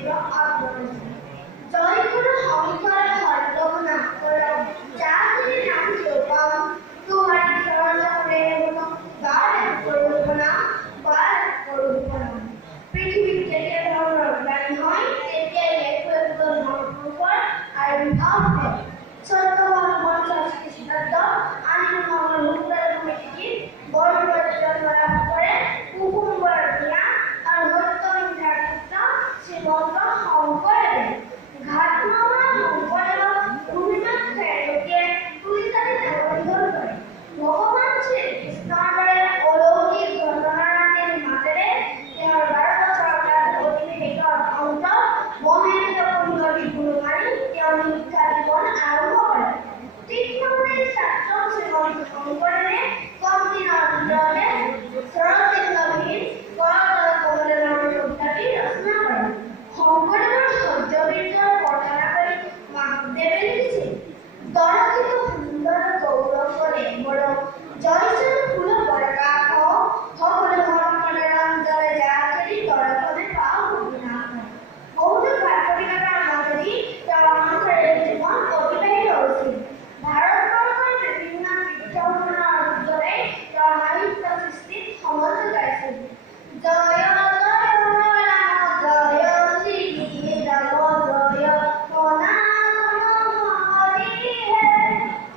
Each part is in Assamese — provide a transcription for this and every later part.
কেন্দ্ৰ আগবঢ়াইছে। জয় গুৰু শংকৰ সৰ্বম নাম কৰম জাতি নাম জপাম তোমাৰ চৰণ কৰে বাৰ কৰুণ প্ৰণাম বাৰ কৰুণ প্ৰণাম। পৃথিবীৰ থেকে ধৰ্মজ্ঞানী হয় তেতিয়াই একো একো ধৰ্মপুৰুষৰ আবিৰ্ভাৱ হয়। চন্দ্ৰমা 50 খ্ৰীষ্টাব্দ আনিল মহৰ হুংকাৰ কমিটিৰ বৰপৰ্যটন লাভ কৰে কুসুম্বৰ ভূঞা আৰু সত্যমিন্দ্ৰাৰ পুত্ৰ শ্ৰীমন্ত শংকৰদেৱে। ঘাটমামৰা শংকৰদেৱক ভূমিত খেৰগতিয়ে তুলি তালি ডাঙৰ কৰে। ভগৱান শ্ৰীকৃষ্ণৰ দৰে অলৌকিক ঘটনাৰাজিৰ মাজেৰে তেওঁৰ 12 বছৰ কাল অতিবাহিতৰ অন্ত মহেন্দ্ৰ কলিকতি গুৰু মানি তেওঁ শিক্ষা জীৱন আৰম্ভ কৰে। তীক্ষ্ণমতি ছাত্ৰ শ্ৰীমন্ত শংকৰদেৱে কম দিনৰ ভিতৰতে সৰসিংহবিহীন কৰতল কমলে নামৰ কবিতাটি ৰচনা কৰে। শংকৰদেৱৰ সত্যবীৰ্যৰ বৰ্ণনা কৰি মাধৱদেৱে লিখিছিল, দৰকিত সুন্দৰ গৌৰৱ বলে বৰং জয়চৰ ফুল বৰকাশ সকলো ভক্তৰ ৰঞ্জনে যাচৰি দৰকনে পাওঁ গোপীনাথ। বহুতো ভাতৃকতাৰ মাজেদি তেওঁ সাংসাৰিক জীৱন অতিবাহিত হৈছিল। ভাৰতবৰ্ষৰ বিভিন্ন তীৰ্থভ্ৰমণৰ অন্তৰে তেওঁ সাহিত্য সৃষ্টিত সমল যোগাইছিল। জয় জয় ৰাম জয় শ্ৰী ৰাম জয় সনাতন হৰি হে।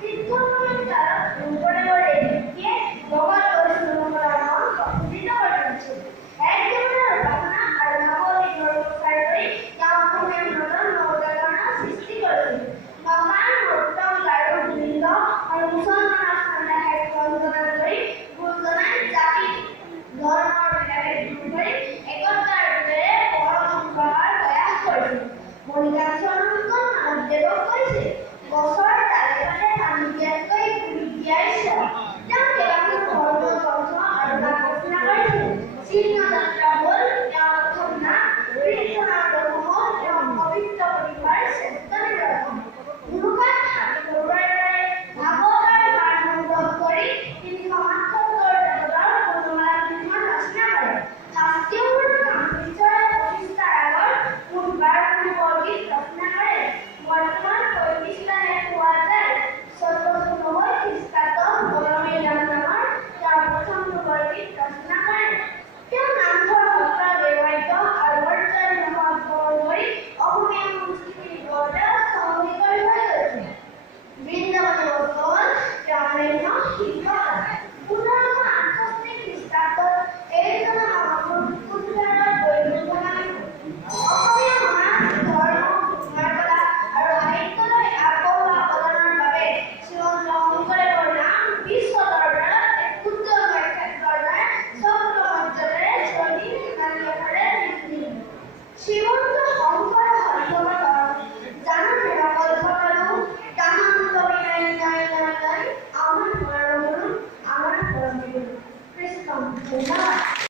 তীৰ্থভ্ৰমণ কালত শংকৰদেৱৰ এই নীতিয়ে ভগত বৈষ্ণৱসকলৰ মন প্ৰফুল্লিত কৰি তুলিছিল। একদেৱতাৰ উপাসনা আৰু ভাগৱতী ধৰ্ম প্ৰচাৰ কৰি তেওঁ অসমীয়া নতুন নৱজাগৰণৰ সৃষ্টি কৰিছিল। মহান উত্তম গাৰো গোবিন্দ আৰু মুছলমানৰ ঠাণ্ডা সাহিত্য ৰচনা কৰি গুৰুজনাই জাতি ধৰ্মৰ ভেদাভেদ দূৰ কৰি একতাৰ দোলেৰে পৰম সম্প্ৰসাৰ প্ৰয়াস কৰিছিল। মণিকাঞ্চন মাধৱদেৱক কৈছিল, গছৰ ডালে পাতে পানী দিয়াতকৈ গুলি দিয়াই শ্ৰেয়। তেওঁ কেইবাখনো ধৰ্মীয় গ্ৰন্থ আৰু নাট ৰচনা কৰিছিল। চিহ্ন যাত্ৰা